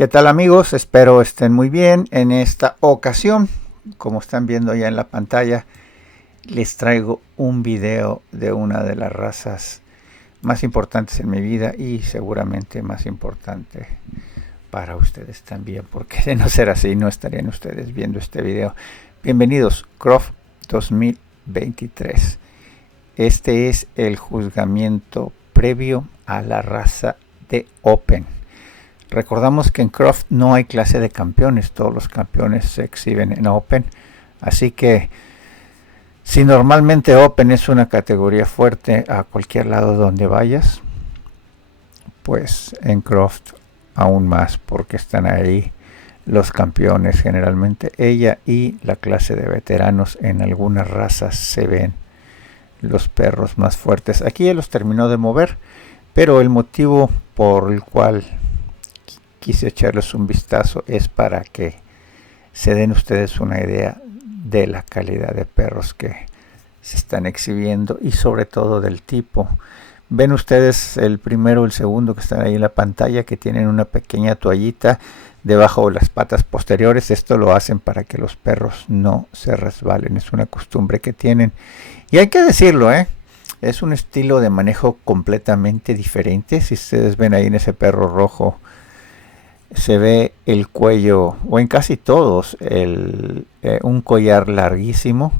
¿Qué tal amigos? Espero estén muy bien. En esta ocasión, como están viendo ya en la pantalla, les traigo un video de una de las razas más importantes en mi vida y seguramente más importante para ustedes también, porque de no ser así no estarían ustedes viendo este video. Bienvenidos, Croft 2023. Este es el juzgamiento previo a la raza de Open. Recordamos que en Croft no hay clase de campeones, todos los campeones se exhiben en Open, así que si normalmente Open es una categoría fuerte a cualquier lado donde vayas, pues en Croft aún más, porque están ahí los campeones generalmente. Ella y la clase de veteranos, en algunas razas se ven los perros más fuertes. Aquí ya los terminó de mover, pero el motivo por el cual quise echarles un vistazo es para que se den ustedes una idea de la calidad de perros que se están exhibiendo y sobre todo del tipo. Ven ustedes el primero, el segundo que están ahí en la pantalla, que tienen una pequeña toallita debajo de las patas posteriores. Esto lo hacen para que los perros no se resbalen, es una costumbre que tienen. Y hay que decirlo, es un estilo de manejo completamente diferente. Si ustedes ven ahí en ese perro rojo, se ve el cuello, o en casi todos, un collar larguísimo.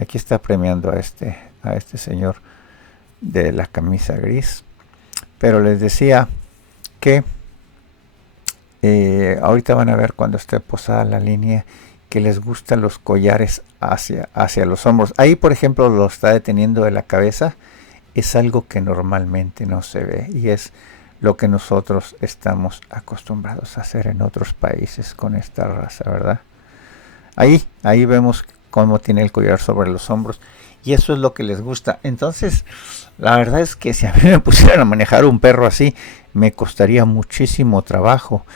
Aquí está premiando a este señor de la camisa gris. Pero les decía que ahorita van a ver cuando esté posada la línea que les gustan los collares hacia los hombros. Ahí, por ejemplo, lo está deteniendo de la cabeza. Es algo que normalmente no se ve y es lo que nosotros estamos acostumbrados a hacer en otros países con esta raza, ¿verdad? Ahí vemos cómo tiene el collar sobre los hombros y eso es lo que les gusta. Entonces, la verdad es que si a mí me pusieran a manejar un perro así, me costaría muchísimo trabajo.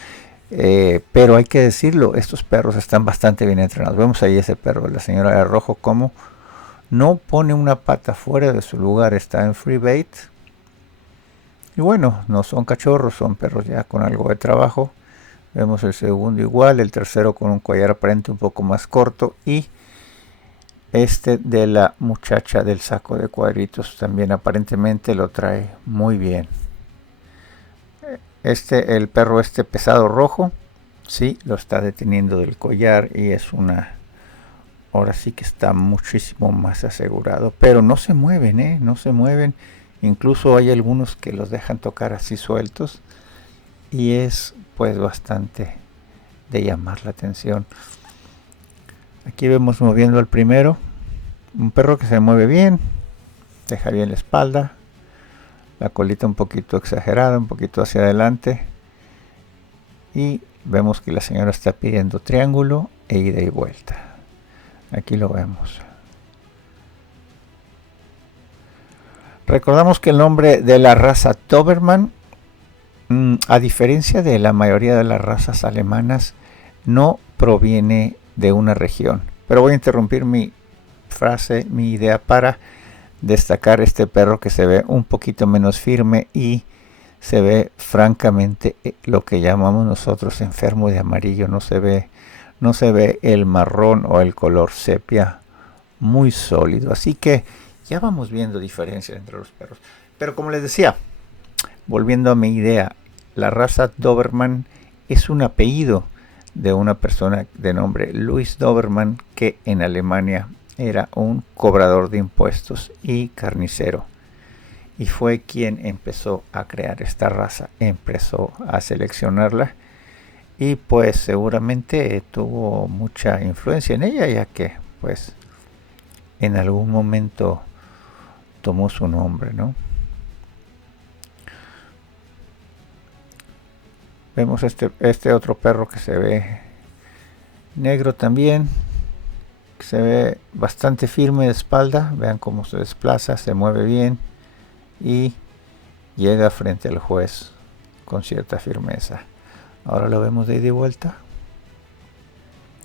Pero hay que decirlo, estos perros están bastante bien entrenados. Vemos ahí ese perro de la señora de rojo, como no pone una pata fuera de su lugar, está en free bait. Y bueno, no son cachorros, son perros ya con algo de trabajo. Vemos el segundo igual, el tercero con un collar aparente un poco más corto y este de la muchacha del saco de cuadritos también aparentemente lo trae muy bien. El perro pesado rojo, sí, lo está deteniendo del collar y es una... Ahora sí que está muchísimo más asegurado, pero no se mueven, no se mueven. Incluso hay algunos que los dejan tocar así sueltos y es pues bastante de llamar la atención. Aquí vemos moviendo al primero, un perro que se mueve bien, deja bien la espalda, la colita un poquito exagerada, un poquito hacia adelante y vemos que la señora está pidiendo triángulo e ida y vuelta. Aquí lo vemos. Recordamos que el nombre de la raza Doberman, a diferencia de la mayoría de las razas alemanas, no proviene de una región. Pero voy a interrumpir mi frase, mi idea, para destacar este perro que se ve un poquito menos firme y se ve francamente lo que llamamos nosotros enfermo de amarillo. No se ve el marrón o el color sepia muy sólido. Así que ya vamos viendo diferencias entre los perros. Pero como les decía, volviendo a mi idea, la raza Doberman es un apellido de una persona de nombre Louis Doberman, que en Alemania era un cobrador de impuestos y carnicero. Y fue quien empezó a crear esta raza, empezó a seleccionarla y pues seguramente tuvo mucha influencia en ella, ya que pues en algún momento tomó su nombre, ¿no? Vemos este otro perro que se ve negro también, que se ve bastante firme de espalda. Vean cómo se desplaza, se mueve bien y llega frente al juez con cierta firmeza. Ahora lo vemos de ida y vuelta.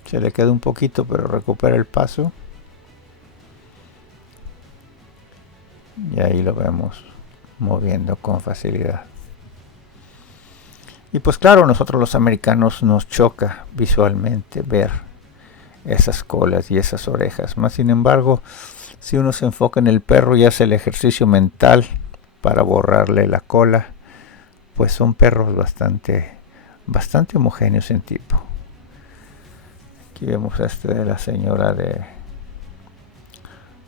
Se le queda un poquito, pero recupera el paso. Y ahí lo vemos moviendo con facilidad. Y pues claro, nosotros los americanos nos choca visualmente ver esas colas y esas orejas. Más sin embargo, si uno se enfoca en el perro y hace el ejercicio mental para borrarle la cola, pues son perros bastante homogéneos en tipo. Aquí vemos a este de la señora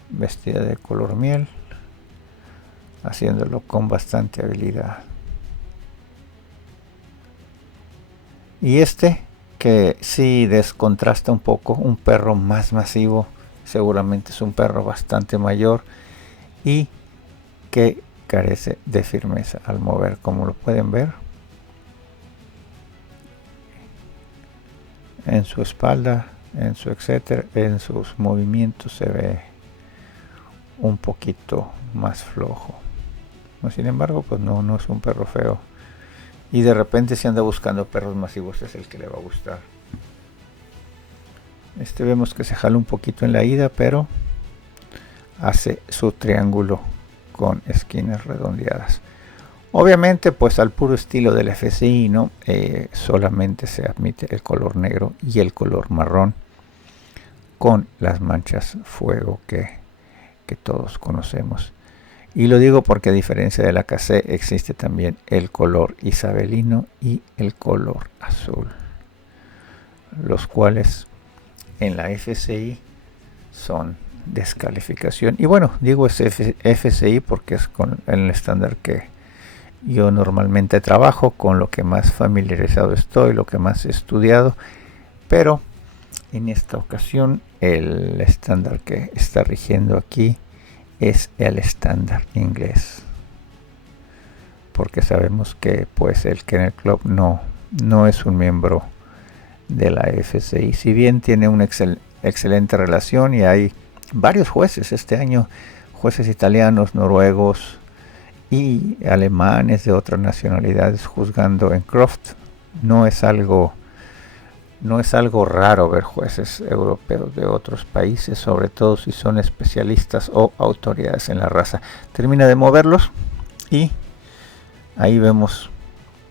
vestida de color miel, haciéndolo con bastante habilidad. Y este que sí descontrasta un poco, un perro más masivo, seguramente es un perro bastante mayor y que carece de firmeza al mover, como lo pueden ver. En su espalda, en su etcétera, en sus movimientos se ve un poquito más flojo. Sin embargo, pues no es un perro feo. Y de repente si anda buscando perros masivos es el que le va a gustar. Vemos que se jala un poquito en la ida, pero hace su triángulo con esquinas redondeadas. Obviamente pues al puro estilo del FCI, ¿no? Solamente se admite el color negro y el color marrón con las manchas fuego que todos conocemos. Y lo digo porque a diferencia de la KC existe también el color isabelino y el color azul, los cuales en la FCI son descalificación. Y bueno, digo es FCI porque es con el estándar que yo normalmente trabajo, con lo que más familiarizado estoy, lo que más he estudiado, pero en esta ocasión el estándar que está rigiendo aquí es el estándar inglés, porque sabemos que pues el Kennel Club no es un miembro de la FCI, si bien tiene una excelente relación y hay varios jueces este año, jueces italianos, noruegos y alemanes de otras nacionalidades juzgando en Croft. No es algo raro ver jueces europeos de otros países, sobre todo si son especialistas o autoridades en la raza. Termina de moverlos y ahí vemos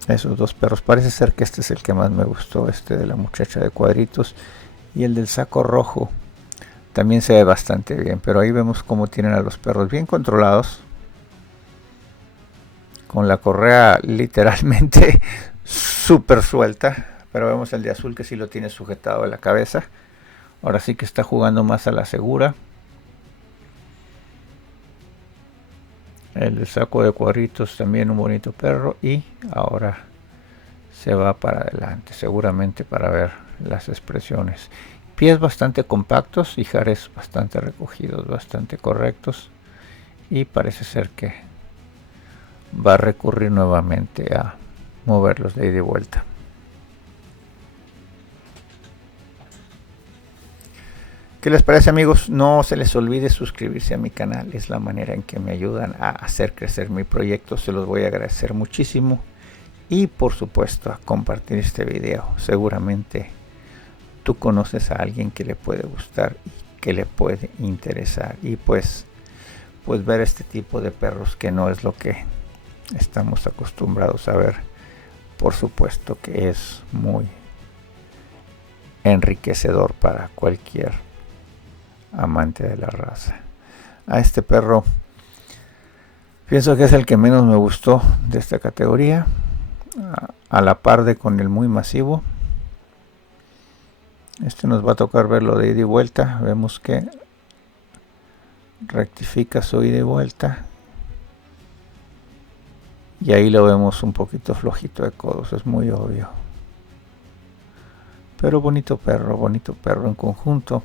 esos dos perros. Parece ser que este es el que más me gustó, este de la muchacha de cuadritos, y el del saco rojo también se ve bastante bien, pero ahí vemos cómo tienen a los perros bien controlados, con la correa literalmente súper suelta. Pero vemos el de azul que sí lo tiene sujetado a la cabeza. Ahora sí que está jugando más a la segura. El saco de cuadritos también un bonito perro. Y ahora se va para adelante, seguramente para ver las expresiones. Pies bastante compactos y jares bastante recogidos, bastante correctos. Y parece ser que va a recurrir nuevamente a moverlos de ida y vuelta. ¿Qué les parece, amigos? No se les olvide suscribirse a mi canal, es la manera en que me ayudan a hacer crecer mi proyecto, se los voy a agradecer muchísimo. Y por supuesto a compartir este video, seguramente tú conoces a alguien que le puede gustar y que le puede interesar. Y pues ver este tipo de perros que no es lo que estamos acostumbrados a ver, por supuesto que es muy enriquecedor para cualquier amante de la raza. A este perro pienso que es el que menos me gustó de esta categoría, a la par de con el muy masivo. Nos va a tocar verlo de ida y vuelta. Vemos que rectifica su ida y vuelta y ahí lo vemos un poquito flojito de codos, es muy obvio, pero bonito perro en conjunto.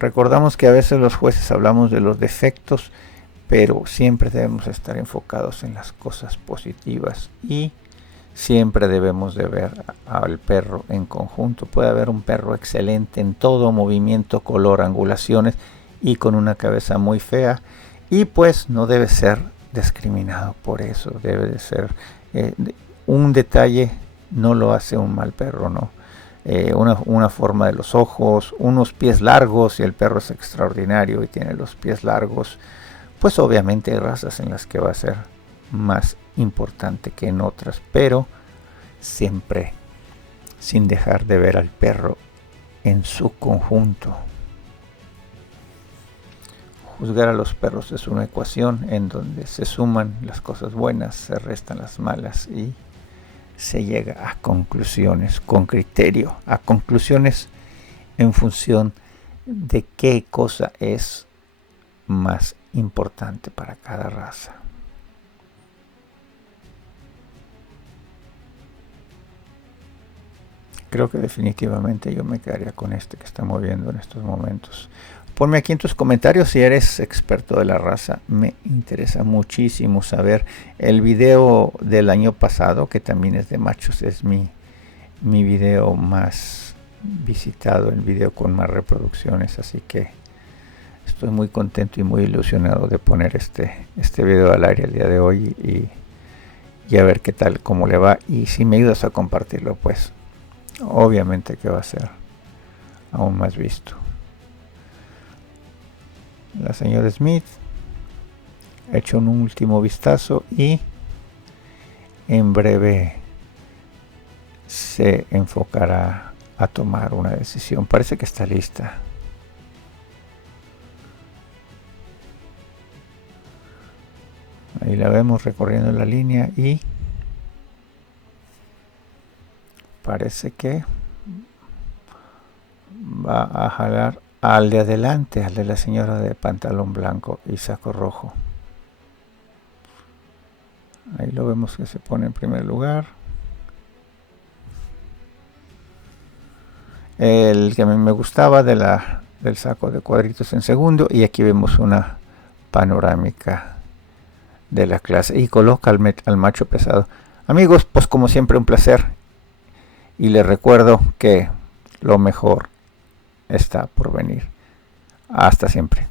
Recordamos que a veces los jueces hablamos de los defectos, pero siempre debemos estar enfocados en las cosas positivas y siempre debemos de ver al perro en conjunto. Puede haber un perro excelente en todo, movimiento, color, angulaciones y con una cabeza muy fea, y pues no debe ser discriminado por eso. Debe de ser un detalle no lo hace un mal perro, ¿no? Una forma de los ojos, unos pies largos, si el perro es extraordinario y tiene los pies largos, pues obviamente hay razas en las que va a ser más importante que en otras, pero siempre sin dejar de ver al perro en su conjunto. Juzgar a los perros es una ecuación en donde se suman las cosas buenas, se restan las malas y se llega a conclusiones con criterio, a conclusiones en función de qué cosa es más importante para cada raza. Creo que definitivamente yo me quedaría con este que estamos viendo en estos momentos. Ponme aquí en tus comentarios si eres experto de la raza. Me interesa muchísimo saber. El video del año pasado, que también es de machos, es mi video más visitado, el video con más reproducciones. Así que estoy muy contento y muy ilusionado de poner este video al aire el día de hoy y a ver qué tal, cómo le va. Y si me ayudas a compartirlo, pues obviamente que va a ser aún más visto. La señora Smith ha hecho un último vistazo y en breve se enfocará a tomar una decisión. Parece que está lista. Ahí la vemos recorriendo la línea y parece que va a jalar al de adelante, al de la señora de pantalón blanco y saco rojo. Ahí lo vemos que se pone en primer lugar. El que a mí me gustaba del saco de cuadritos en segundo, y aquí vemos una panorámica de la clase y coloca al macho pesado. Amigos, pues como siempre un placer, y les recuerdo que lo mejor está por venir. Hasta siempre.